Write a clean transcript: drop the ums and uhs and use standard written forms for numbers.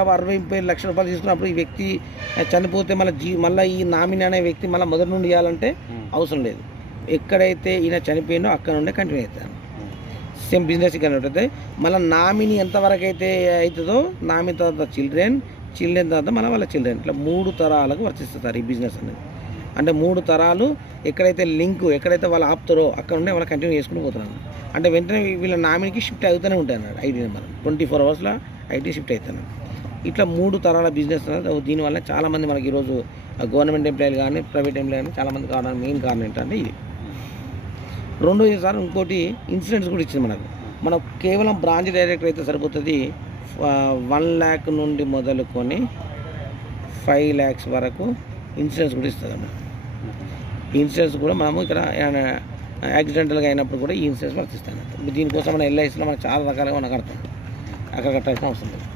60-30 లక్షల రూపాయలు తీసుకున్నప్పుడు ఈ వ్యక్తి చనిపోతే మళ్ళీ ఈ నామినీ అనే వ్యక్తి మళ్ళీ మొదటి నుండి ఇవ్వాలంటే అవసరం లేదు. ఎక్కడైతే ఈయన చనిపోయిందో అక్కడ నుండే కంటిన్యూ అవుతాను. సేమ్ బిజినెస్ ఇక్కడ ఉంటుంది. మళ్ళీ నామినీ ఎంతవరకు అయితే అవుతుందో నామినీ తర్వాత చిల్డ్రన్ తర్వాత మళ్ళీ వాళ్ళ చిల్డ్రన్, ఇట్లా 3 తరాలకు వర్తిస్తారు ఈ బిజినెస్ అనేది. అంటే 3 తరాలు ఎక్కడైతే ఎక్కడైతే వాళ్ళు ఆపుతారో అక్కడ నుండి వాళ్ళు కంటిన్యూ చేసుకుని పోతున్నారు. అంటే వెంటనే వీళ్ళ నామినీకి షిఫ్ట్ అవుతూనే ఉంటాయి అన్నాడు. ఐటీ నెంబర్ 24 అవర్స్లో ఐటీ షిఫ్ట్ అవుతున్నాడు. ఇట్లా 3 తరాల బిజినెస్ అనేది. దీనివల్ల చాలామంది మనకి ఈరోజు గవర్నమెంట్ ఎంప్లాయీలు కానీ ప్రైవేట్ ఎంప్లాయీ కానీ చాలామంది కావడానికి మెయిన్ కారణం ఏంటంటే ఇది. రెండోది సార్ ఇంకోటి ఇన్సూరెన్స్ కూడా ఇచ్చింది మనకు కేవలం బ్రాంచ్ డైరెక్టర్ అయితే సరిపోతుంది. 1 lakh నుండి మొదలుకొని 5 lakhs వరకు ఇన్సూరెన్స్ కూడా ఇస్తుంది అన్నమాట. ఈ ఇన్సూరెన్స్ కూడా మనము ఇక్కడ యాక్సిడెంటల్గా అయినప్పుడు కూడా ఈ ఇన్సూరెన్స్ వర్తిస్తాను. దీనికోసం మన ఎల్ఐసిలో మనకు చాలా రకాలుగా మనకు కడతాం, అక్కడ కట్టాల్సిన అవసరం లేదు.